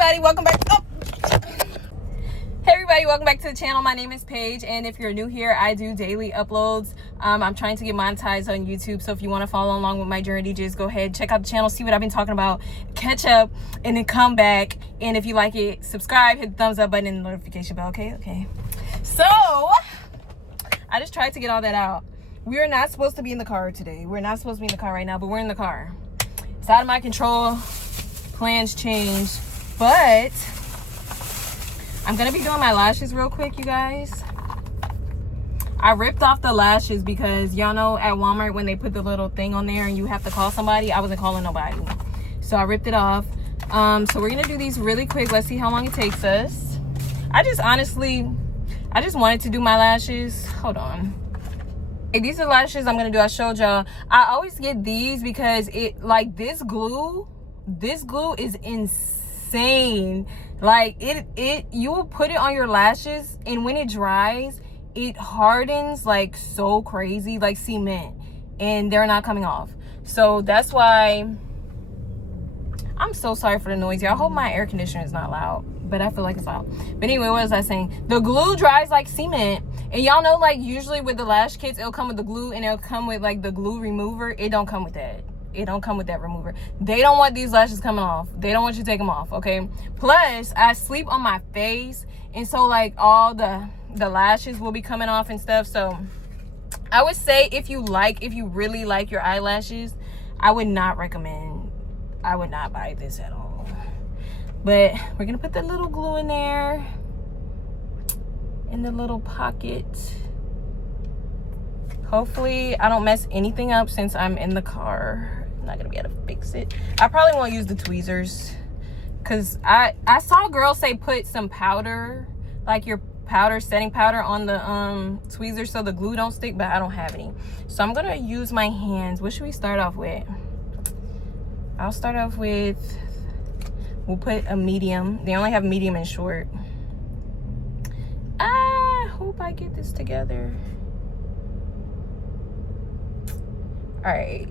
everybody, welcome back. Hey everybody, welcome back to the channel. My name is Paige, and if you're new here, I do daily uploads. I'm trying to get monetized on YouTube, so if you want to follow along with my journey, just go ahead, check out the channel, see what I've been talking about, catch up, and then come back. And if you like it, subscribe, hit the thumbs up button and the notification bell. Okay. So I just tried to get all that out. We are not supposed to be in the car today. We're not supposed to be in the car right now, but we're in the car. It's out of my control. Plans change, but I'm gonna be doing my lashes real quick, you guys. I ripped off the lashes because y'all know at Walmart when they put the little thing on there and you have to call somebody, I wasn't calling nobody, so I ripped it off. So we're gonna do these really quick. Let's see how long it takes us. I just wanted to do my lashes. Hold on. Hey, these are the lashes I'm gonna do. I showed y'all. I always get these because it, like, this glue is insane. Like you will put it on your lashes, and when it dries, it hardens like so crazy, like cement, and they're not coming off. So that's why I'm so sorry for the noise, y'all. I hope my air conditioner is not loud, but I feel like it's loud. But anyway, what was I saying? The glue dries like cement, and y'all know, like, usually with the lash kits, it'll come with the glue and it'll come with like the glue remover. It don't come with that. It don't come with that remover. They don't want these lashes coming off. They don't want you to take them off, okay? Plus, I sleep on my face, and so like all the lashes will be coming off and stuff. So I would say if you really like your eyelashes, I would not buy this at all. But we're gonna put the little glue in there in the little pocket. Hopefully I don't mess anything up since I'm in the car. I'm not gonna be able to fix it. I probably won't use the tweezers because I saw girls say put some powder, like your setting powder on the tweezers so the glue don't stick, but I don't have any. So I'm gonna use my hands. What should we start off with? I'll start off with, we'll put a medium. They only have medium and short. I hope I get this together. All right,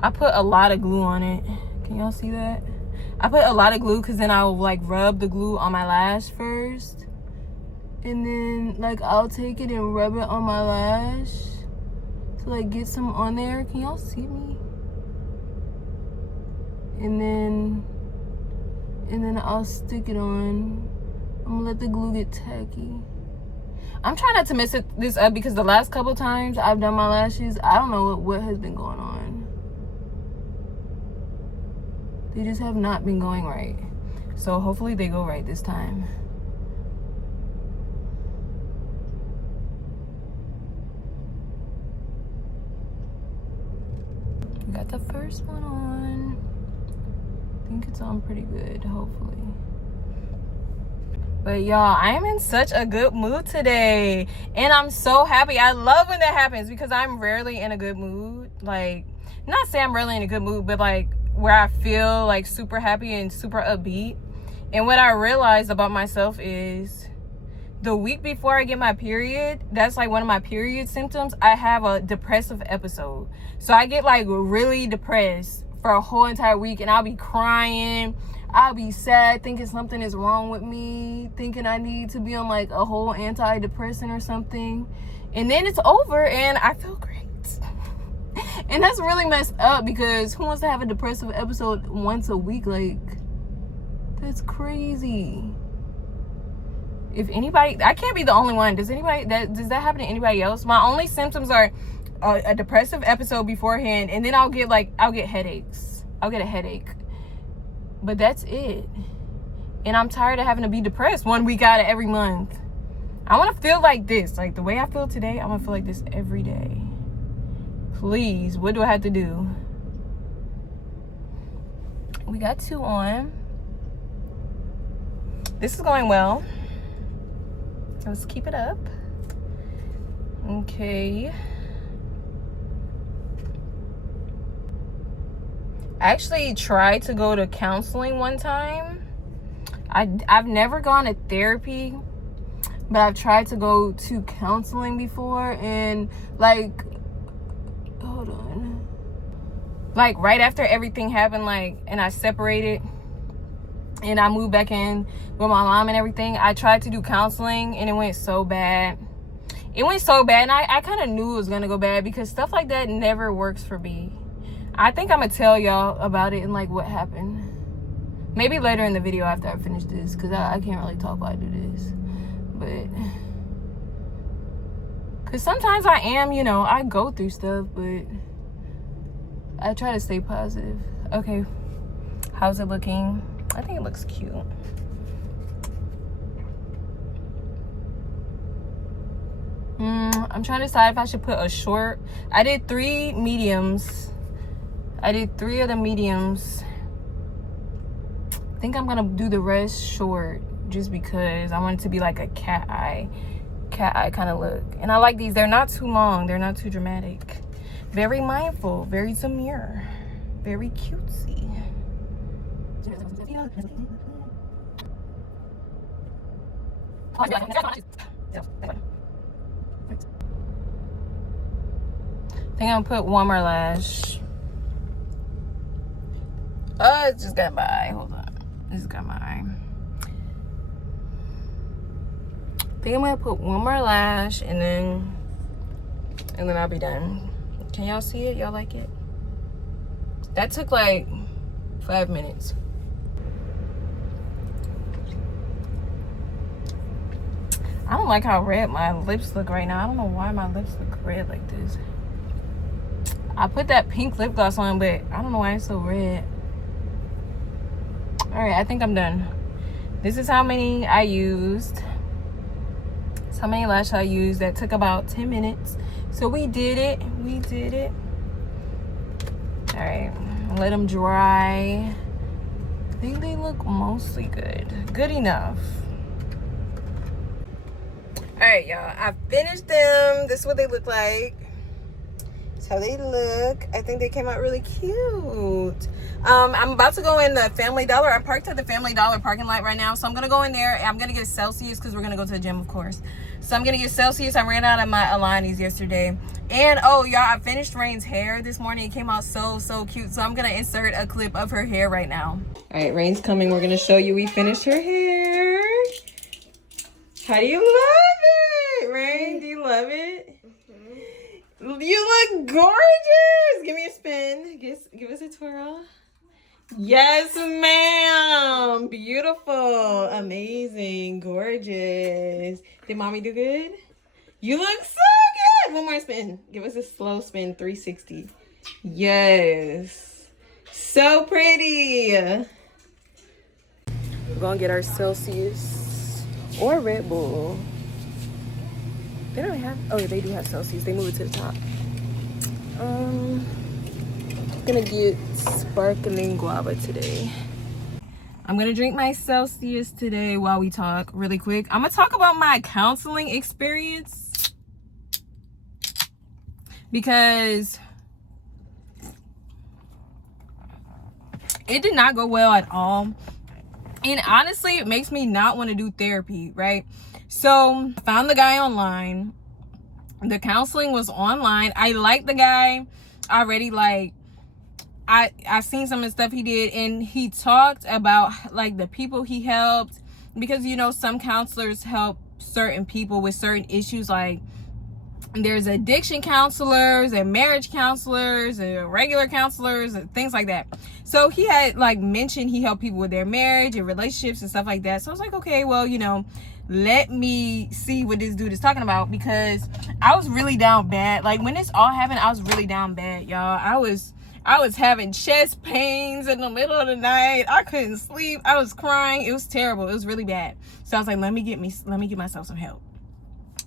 I put a lot of glue on it. Can y'all see that? I put a lot of glue because then I'll like rub the glue on my lash first, and then like I'll take it and rub it on my lash to like get some on there. Can y'all see me? And then I'll stick it on. I'm gonna let the glue get tacky. I'm trying not to mess this up because the last couple times I've done my lashes, I don't know what has been going on. They just have not been going right. So hopefully they go right this time. We got the first one on. I think it's on pretty good, hopefully. But y'all, I am in such a good mood today, and I'm so happy. I love when that happens because I'm rarely in a good mood. Like, not say I'm rarely in a good mood, but like where I feel like super happy and super upbeat. And what I realized about myself is the week before I get my period, that's like one of my period symptoms, I have a depressive episode. So I get like really depressed for a whole entire week, and I'll be crying. I'll be sad, thinking something is wrong with me, thinking I need to be on like a whole antidepressant or something. And then it's over and I feel great. And that's really messed up because who wants to have a depressive episode once a week? Like, that's crazy. If anybody, I can't be the only one. Does that happen to anybody else? My only symptoms are a depressive episode beforehand, and then I'll get headaches. I'll get a headache. But that's it. And I'm tired of having to be depressed 1 week out of every month. I want to feel like this. Like the way I feel today, I want to feel like this every day. Please, what do I have to do? We got 2 on. This is going well. Let's keep it up. Okay. I actually tried to go to counseling one time. I've never gone to therapy, but I've tried to go to counseling before, and like, hold on, like right after everything happened, like, and I separated, and I moved back in with my mom and everything, I tried to do counseling, and it went so bad. It went so bad, and I kind of knew it was going to go bad because stuff like that never works for me. I think I'm going to tell y'all about it and, like, what happened. Maybe later in the video after I finish this, because I can't really talk while I do this. But, because sometimes I am, you know, I go through stuff, but I try to stay positive. Okay, how's it looking? I think it looks cute. I'm trying to decide if I should put a short. I did 3 mediums. I did 3 of the mediums. I think I'm gonna do the rest short just because I want it to be like a cat eye kind of look. And I like these. They're not too long. They're not too dramatic. Very mindful. Very demure. Very cutesy. I think I'm gonna put one more lash. Oh, it just got my eye. Hold on. It just got my eye. I think I'm gonna put one more lash and then I'll be done. Can y'all see it? Y'all like it? That took like 5 minutes. I don't like how red my lips look right now. I don't know why my lips look red like this. I put that pink lip gloss on, but I don't know why it's so red. All right, I think I'm done. This is how many I used. It's how many lashes I used. That took about 10 minutes. So we did it. We did it. All right, let them dry. I think they look mostly good. Good enough. All right, y'all. I finished them. This is what they look like. That's how they look. I think they came out really cute. I'm about to go in the Family Dollar. I'm parked at the Family Dollar parking lot right now. So I'm going to go in there. I'm going to get Celsius because we're going to go to the gym, of course. So I'm going to get Celsius. I ran out of my Alani's yesterday. And, oh, y'all, I finished Rain's hair this morning. It came out so, so cute. So I'm going to insert a clip of her hair right now. All right, Rain's coming. We're going to show you we finished her hair. How do you love it, Rain? Do you love it? Mm-hmm. You look gorgeous. Give me a spin. Give us a twirl. Yes, ma'am. Beautiful. Amazing. Gorgeous. Did mommy do good? You look so good. One more spin. Give us a slow spin. 360. Yes. So pretty. We're going to get our Celsius or Red Bull. They don't have... Oh, they do have Celsius. They move it to the top. Gonna get sparkling guava today. I'm gonna drink my Celsius today while we talk really quick. I'm gonna talk about my counseling experience because it did not go well at all, and honestly it makes me not want to do therapy, right? So I found the guy online. The counseling was online. I like the guy already. Like I've seen some of the stuff he did, and he talked about like the people he helped, because you know some counselors help certain people with certain issues. Like there's addiction counselors and marriage counselors and regular counselors and things like that. So he had like mentioned he helped people with their marriage and relationships and stuff like that. So I was like, okay, well, you know, let me see what this dude is talking about, because I was really down bad. Like when this all happened, I was really down bad, y'all. I was having chest pains in the middle of the night. I couldn't sleep. I was crying. It was terrible. It was really bad. So I was like, let me get myself some help.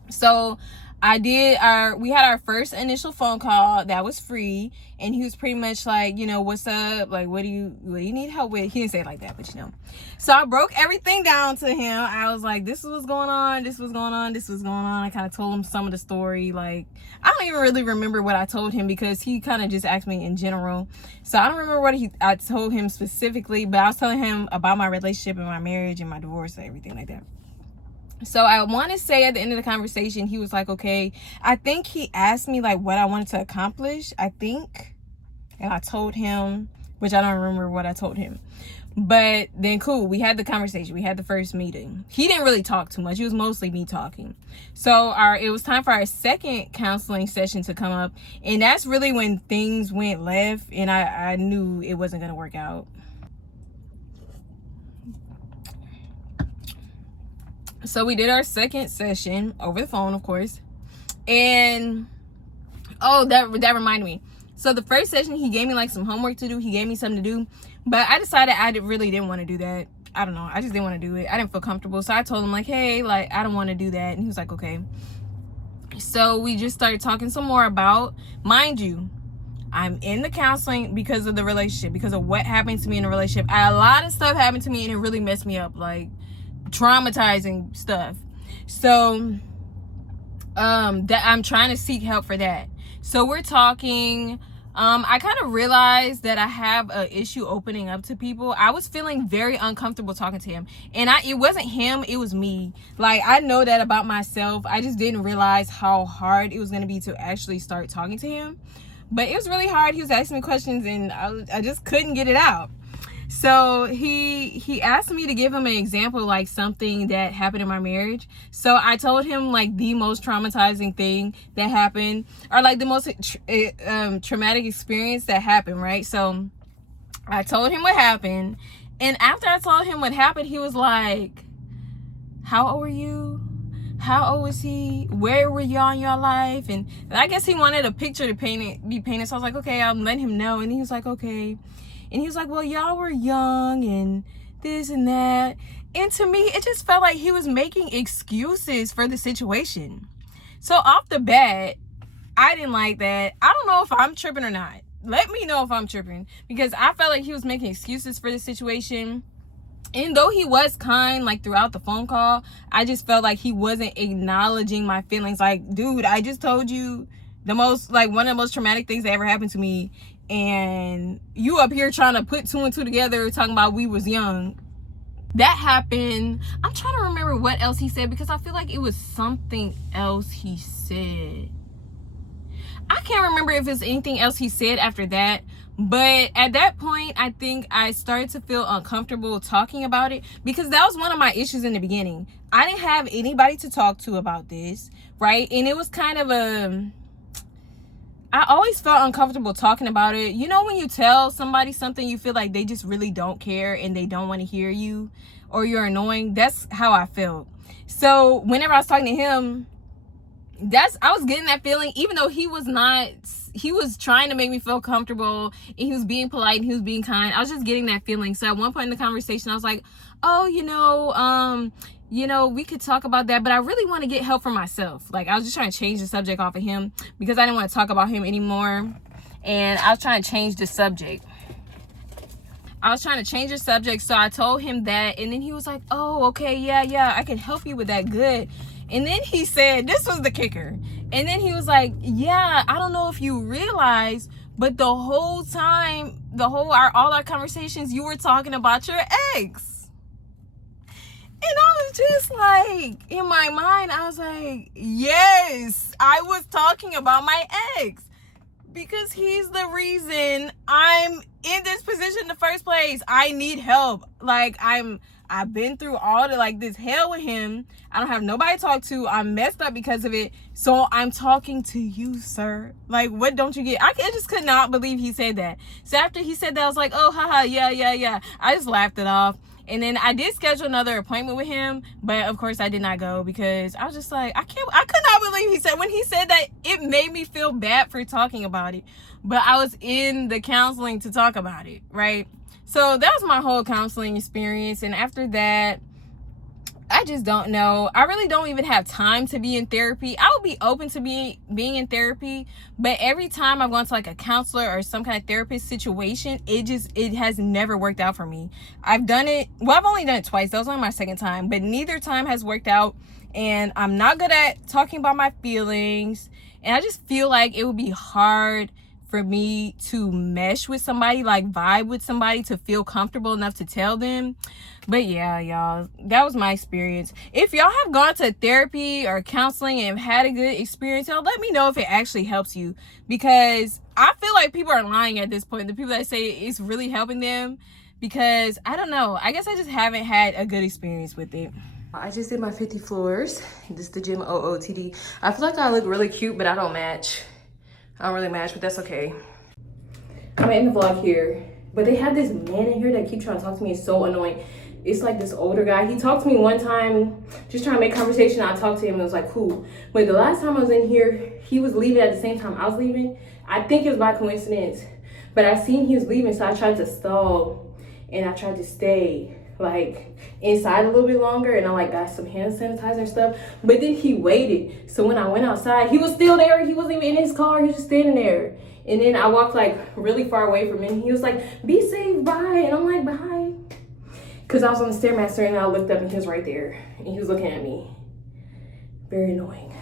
So we had our first initial phone call that was free, and he was pretty much like, you know, what's up? Like, what do you need help with? He didn't say it like that, but you know. So I broke everything down to him. I was like, this is what's going on. This was going on. This was going on. I kind of told him some of the story. Like, I don't even really remember what I told him, because he kind of just asked me in general. So I don't remember what I told him specifically, but I was telling him about my relationship and my marriage and my divorce and everything like that. So I want to say at the end of the conversation, he was like, okay, I think he asked me like what I wanted to accomplish, I think. And I told him, which I don't remember what I told him. But then cool, we had the conversation, we had the first meeting. He didn't really talk too much, it was mostly me talking. So it was time for our second counseling session to come up, and that's really when things went left, and I knew it wasn't gonna work out. So we did our second session over the phone, of course. And oh, that reminded me. So the first session, he gave me like some homework to do. He gave me something to do. But I decided I really didn't want to do that. I don't know. I just didn't want to do it. I didn't feel comfortable. So I told him like, hey, like, I don't want to do that. And he was like, okay. So we just started talking some more about, mind you, I'm in the counseling because of the relationship, because of what happened to me in the relationship. A lot of stuff happened to me and it really messed me up, like traumatizing stuff. So that I'm trying to seek help for that. So we're talking. I kind of realized that I have an issue opening up to people. I was feeling very uncomfortable talking to him, and it wasn't him, it was me. Like, I know that about myself. I just didn't realize how hard it was going to be to actually start talking to him. But it was really hard. He was asking me questions and I just couldn't get it out. So he asked me to give him an example, like something that happened in my marriage. So I told him like the most traumatizing thing that happened, or like the most traumatic experience that happened, right? So I told him what happened, and after I told him what happened, he was like, how old were you? How old was he? Where were y'all in your life? And I guess he wanted a picture to be painted. So I was like, okay, I'll let him know. And he was like, okay. And he was like, well, y'all were young and this and that. And to me, it just felt like he was making excuses for the situation. So off the bat, I didn't like that. I don't know if I'm tripping or not. Let me know if I'm tripping, because I felt like he was making excuses for the situation. And though he was kind, like throughout the phone call, I just felt like he wasn't acknowledging my feelings. Like, dude, I just told you one of the most traumatic things that ever happened to me, and you up here trying to put two and two together, talking about we was young. That happened. I'm trying to remember what else he said, because I feel like it was something else he said. I can't remember if it's anything else he said after that. But at that point, I think I started to feel uncomfortable talking about it, because that was one of my issues in the beginning. I didn't have anybody to talk to about this, right? And it was kind of I always felt uncomfortable talking about it. You know, when you tell somebody something, you feel like they just really don't care and they don't want to hear you, or you're annoying. That's how I felt. So whenever I was talking to him, I was getting that feeling, even though he was trying to make me feel comfortable, and he was being polite and he was being kind. I was just getting that feeling. So at one point in the conversation, I was like, oh, we could talk about that, but I really want to get help for myself. Like, I was just trying to change the subject off of him, because I didn't want to talk about him anymore. And I was trying to change the subject. So I told him that, and then he was like, oh, okay, yeah, I can help you with that. Good. And then he said, this was the kicker. And then he was like, yeah, I don't know if you realize, but the whole time, all our conversations, you were talking about your ex. And I was just like, in my mind, I was like, yes, I was talking about my ex, because he's the reason I'm in this position in the first place. I need help. Like, I've been through all this hell with him. I don't have nobody to talk to. I'm messed up because of it. So I'm talking to you, sir. Like, what don't you get? I just could not believe he said that. So after he said that, I was like, oh, haha, yeah. I just laughed it off. And then I did schedule another appointment with him, but of course I did not go, because I was just like, I could not believe when he said that, it made me feel bad for talking about it. But I was in the counseling to talk about it, right? So that was my whole counseling experience. And after that, I just don't know. I really don't even have time to be in therapy. I would be open to being in therapy, but every time I've gone to like a counselor or some kind of therapist situation, it has never worked out for me. I've done it. Well, I've only done it twice. That was only my second time, but neither time has worked out. And I'm not good at talking about my feelings. And I just feel like it would be hard for me to mesh with somebody, like vibe with somebody, to feel comfortable enough to tell them. But yeah, y'all, that was my experience. If y'all have gone to therapy or counseling and had a good experience, y'all let me know if it actually helps you, because I feel like people are lying at this point, the people that say it's really helping them, because I don't know, I guess I just haven't had a good experience with it. I just did my 50 floors. This is the gym OOTD. I feel like I look really cute, but I don't match. I don't really match, but that's okay. I'm in the vlog here, but they have this man in here that keep trying to talk to me. It's so annoying. It's like this older guy. He talked to me one time, just trying to make conversation. I talked to him and it was like, cool. But the last time I was in here, he was leaving at the same time I was leaving. I think it was by coincidence, but I seen he was leaving, so I tried to stall and I tried to stay like inside a little bit longer, and I like got some hand sanitizer and stuff. But then he waited, so when I went outside, he was still there. He wasn't even in his car. He was just standing there. And then I walked like really far away from him. He was like, be safe, bye. And I'm like, bye. Because I was on the Stairmaster and I looked up and he was right there. And he was looking at me. Very annoying.